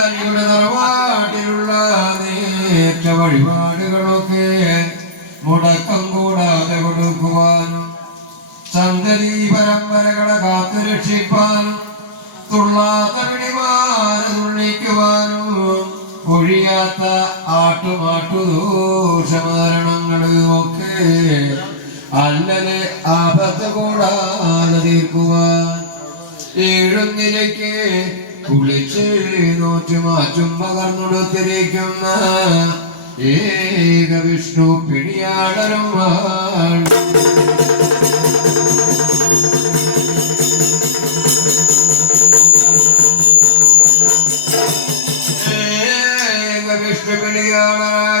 തനിയുടെ തറവാട്ടിലുള്ള നേറ്റ വഴിപാടുകളൊക്കെ മുടക്കം കൂടാതെ കൊടുക്കുവാനും സന്തതി പരമ്പരകളെ കാത്തുരക്ഷിപ്പാനും തുള്ളാത്ത പിടിമാന തുള്ളിക്കുവാനും ഒഴിയാത്ത ആട്ടുമാട്ടുദോഷമരണങ്ങളും ഒക്കെ അല്ലത് ആപത്ത് കൂടാതെ തീർക്കുവാൻ എഴുന്നിലേക്ക് കുളിച്ച് നോറ്റു മാറ്റും പകർന്നുകൊടുത്തിരിക്കുന്ന ഏക വിഷ്ണു പിടിയാടലും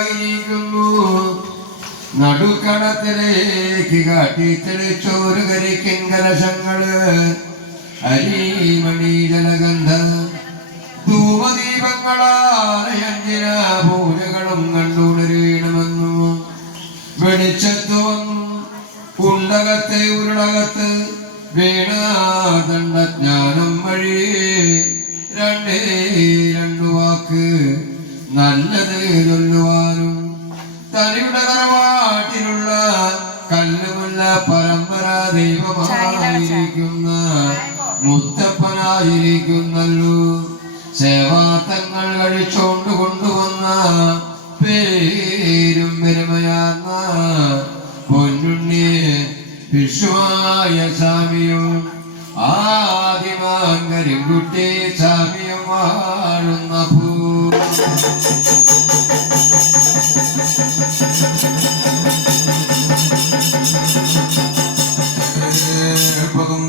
ായിരിക്കുന്നു നടുക്കടത്തിലേക്ക് കാട്ടി തെളിച്ചോരു കരിക്കൻ കലശങ്ങള് അരിമണി ജലഗന്ധം ധൂമദീപങ്ങളാലയഞ്ജന പൂജകളും കണ്ടുണരീണമെന്നു വെളിച്ചത്തു വന്നു ഉണ്ടകത്തെ ഉരുളകത്ത് വീണാദണ്ഡജ്ഞാനം വഴി രണ്ടു വാക്ക് നല്ലത് ചൊല്ലുവാനും തനിയുടെ തറവാട്ടിലുള്ള കല്ലുമുല്ല പരമ്പര ദൈവമായിരിക്കുന്ന മുത്തപ്പനായിരിക്കുന്നല്ലോ സേവാത്തങ്ങൾ കഴിച്ചോണ്ട് കൊണ്ടുവന്ന പേരും പെരുമയാർന്ന പൊന്നുണ്ണിയെ വിശ്വമായ സ്വാമിയും ആദിമാങ്കരിൻകുട്ടി സ്വാമിയും വാഴുന്ന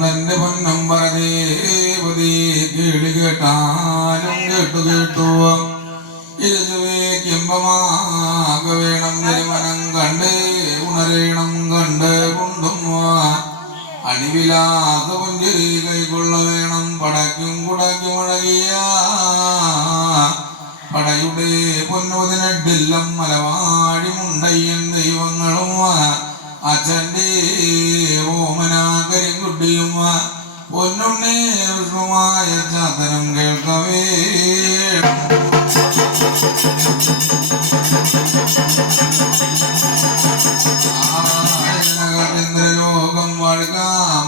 തന്നെ പൊന്നം പറഞ്ഞേപതി കേളി കേട്ടാലും കേട്ടു ഇരുചുവേക്കുംബമാക വേണം തിരുമനം കണ്ട് ഉണരേണം കണ്ട് കൊണ്ടും അണിവിലാത പുഞ്ചിരി കൈകൊള്ള വേണം പടയ്ക്കും കുടയ്ക്കും മുഴകിയ പടയുടെ പൊന്നുതിനെട്ടില്ലം മലവാടി മുണ്ടയ്യൻ ദൈവങ്ങളും അച്ഛൻ്റെ ഓമനാകരിൻകുട്ടിയും പൊന്നുണ്ണി വിഷ്ണുമായ ചാതനം കേൾക്കവേ ഇന്ദ്രലോകം വാഴുക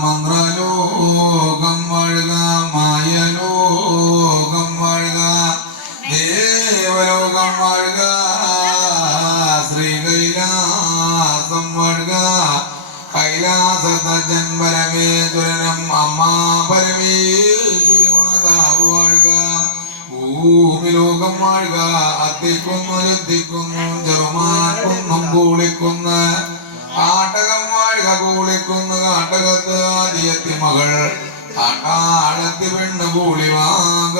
മന്ത്രലോകം വാഴുക മായലോകം വാഴുക ദേവലോകം വാഴുക ശ്രീകൈലാസം വാഴുക കൈലാസതജൻ പരമേശ്വരനം അമ്മ പരമേശ്വരി മാതാവ് വാഴുക ഭൂമിലോകം വാഴുക അത്തിക്കുന്നു യുദ്ധിക്കുന്നു ചെറുമാൻ കുന്നും കൂളിക്കുന്ന കാട്ടകം വാഴുക കൂളിക്കുന്നു കാട്ടകത്ത് ആദിയത്തി മകൾ കാട്ടാളത്തി പെണ്ണ് കൂളി വാങ്ങ